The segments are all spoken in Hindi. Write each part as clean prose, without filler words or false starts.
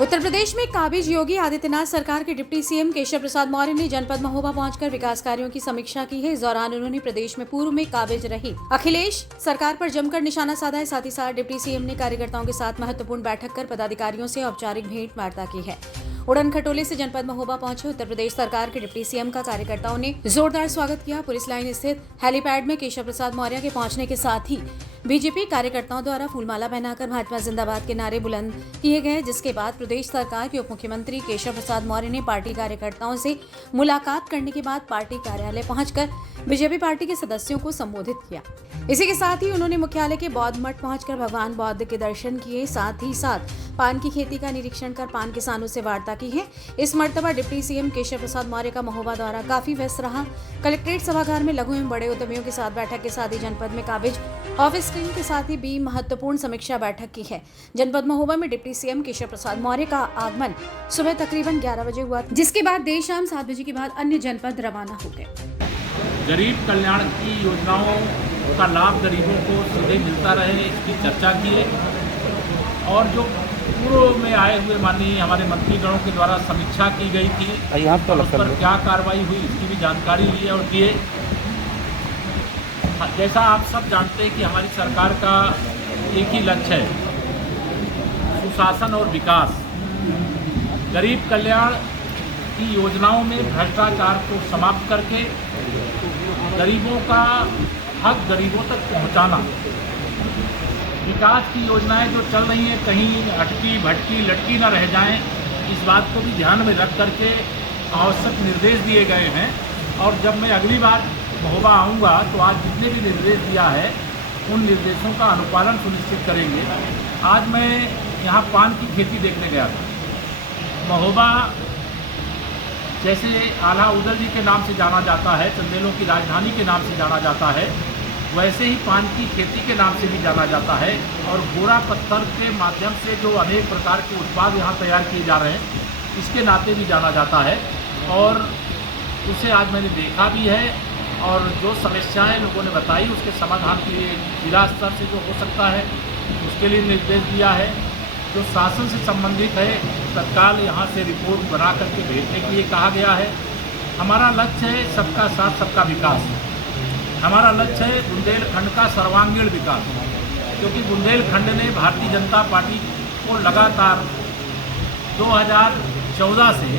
उत्तर प्रदेश में काबिज योगी आदित्यनाथ सरकार के डिप्टी सीएम केशव प्रसाद मौर्य ने जनपद महोबा पहुंचकर विकास कार्यों की समीक्षा की है। इस दौरान उन्होंने प्रदेश में पूर्व में काबिज रही अखिलेश सरकार पर जमकर निशाना साधा है। साथ ही साथ डिप्टी सीएम ने कार्यकर्ताओं के साथ महत्वपूर्ण बैठक कर पदाधिकारियों से औपचारिक भेंट वार्ता की है। उड़न खटोले से जनपद महोबा पहुंचे उत्तर प्रदेश सरकार के डिप्टी सीएम का कार्यकर्ताओं ने जोरदार स्वागत किया। पुलिस लाइन स्थित हेलीपैड में केशव प्रसाद मौर्य के पहुंचने के साथ ही बीजेपी कार्यकर्ताओं द्वारा फूलमाला पहनाकर भाजपा जिंदाबाद के नारे बुलंद किए गए, जिसके बाद प्रदेश सरकार के उप मुख्यमंत्री केशव प्रसाद मौर्य ने पार्टी कार्यकर्ताओं से मुलाकात करने के बाद पार्टी कार्यालय पहुंचकर बीजेपी पार्टी के सदस्यों को संबोधित किया। इसी के साथ ही उन्होंने मुख्यालय के बौद्ध मठ पहुंचकर भगवान बौद्ध के दर्शन किए। साथ ही साथ पान की खेती का निरीक्षण कर पान किसानों से वार्ता की है। इस मर्तबा डिप्टी सीएम केशव प्रसाद मौर्य का महोबा दौरा काफी व्यस्त रहा। कलेक्ट्रेट सभागार में लघु एवं बड़े उद्यमियों के साथ बैठक के साथ ही जनपद में काबिज ऑफिस टीम के साथ ही भी महत्वपूर्ण समीक्षा बैठक की है। जनपद महोबा में डिप्टी सीएम केशव प्रसाद मौर्य का आगमन सुबह तकरीबन 11 बजे हुआ, जिसके बाद देर शाम 7 बजे के बाद अन्य जनपद रवाना हो गए। गरीब कल्याण की योजनाओं का लाभ गरीबों को सीधे मिलता रहे, इसकी चर्चा की है। और जो पूर्व में आए हुए माननीय हमारे मंत्रीगणों के द्वारा समीक्षा की गई थी, उस पर क्या कार्रवाई हुई इसकी भी जानकारी ली है और दिए। जैसा आप सब जानते हैं कि हमारी सरकार का एक ही लक्ष्य है, सुशासन और विकास। गरीब कल्याण की योजनाओं में भ्रष्टाचार को समाप्त करके गरीबों का हक गरीबों तक पहुंचाना, विकास की योजनाएं जो चल रही हैं कहीं अटकी भटकी लटकी न रह जाएं, इस बात को भी ध्यान में रख करके आवश्यक निर्देश दिए गए हैं। और जब मैं अगली बार महोबा आऊँगा तो आज जितने भी निर्देश दिया है उन निर्देशों का अनुपालन सुनिश्चित करेंगे। आज मैं यहाँ पान की खेती देखने गया था। महोबा जैसे आला उदल जी के नाम से जाना जाता है, चंदेलों की राजधानी के नाम से जाना जाता है, वैसे ही पान की खेती के नाम से भी जाना जाता है। और गोरा पत्थर के माध्यम से जो अनेक प्रकार के उत्पाद यहाँ तैयार किए जा रहे हैं, इसके नाते भी जाना जाता है। और उसे आज मैंने देखा भी है और जो समस्याएं लोगों ने बताई उसके समाधान के लिए जिला स्तर से जो हो सकता है उसके लिए निर्देश दिया है। जो शासन से संबंधित है तत्काल यहाँ से रिपोर्ट बना करके भेजने के लिए कहा गया है। हमारा लक्ष्य है सबका साथ सबका विकास। हमारा लक्ष्य है बुंदेलखंड का सर्वांगीण विकास, क्योंकि बुंदेलखंड ने भारतीय जनता पार्टी को लगातार 2014 से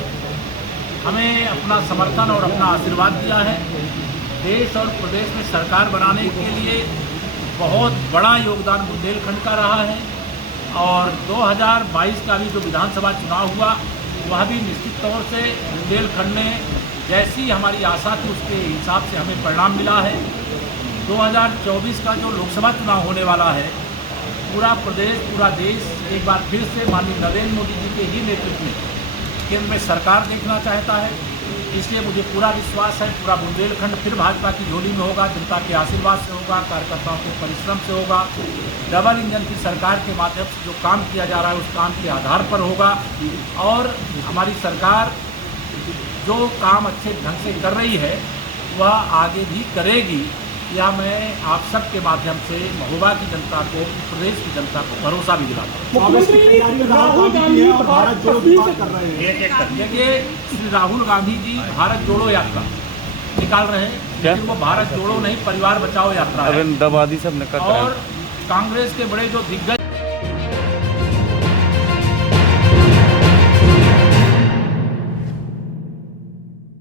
हमें अपना समर्थन और अपना आशीर्वाद दिया है। देश और प्रदेश में सरकार बनाने के लिए बहुत बड़ा योगदान बुंदेलखंड का रहा है। और 2022 का भी जो विधानसभा चुनाव हुआ वह भी निश्चित तौर से बुंदेलखंड ने जैसी हमारी आशा थी उसके हिसाब से हमें परिणाम मिला है। 2024 का जो लोकसभा चुनाव होने वाला है, पूरा प्रदेश पूरा देश एक बार फिर से माननीय नरेंद्र मोदी जी के ही नेतृत्व में केंद्र में सरकार देखना चाहता है। इसलिए मुझे पूरा विश्वास है पूरा बुंदेलखंड फिर भाजपा की झोली में होगा, जनता के आशीर्वाद से होगा, कार्यकर्ताओं के परिश्रम से होगा। डबल इंजन की सरकार के माध्यम से जो काम किया जा रहा है उस काम के आधार पर होगा। और हमारी सरकार जो काम अच्छे ढंग से कर रही है वह आगे भी करेगी, या मैं आप सब के माध्यम से महोबा की जनता को, प्रदेश की जनता को भरोसा भी दिलाता हूँ। देखिए, श्री राहुल गांधी जी भारत जोड़ो यात्रा निकाल रहे हैं, लेकिन वो भारत जोड़ो नहीं परिवार बचाओ यात्रा है। सब और कांग्रेस के बड़े जो दिग्गज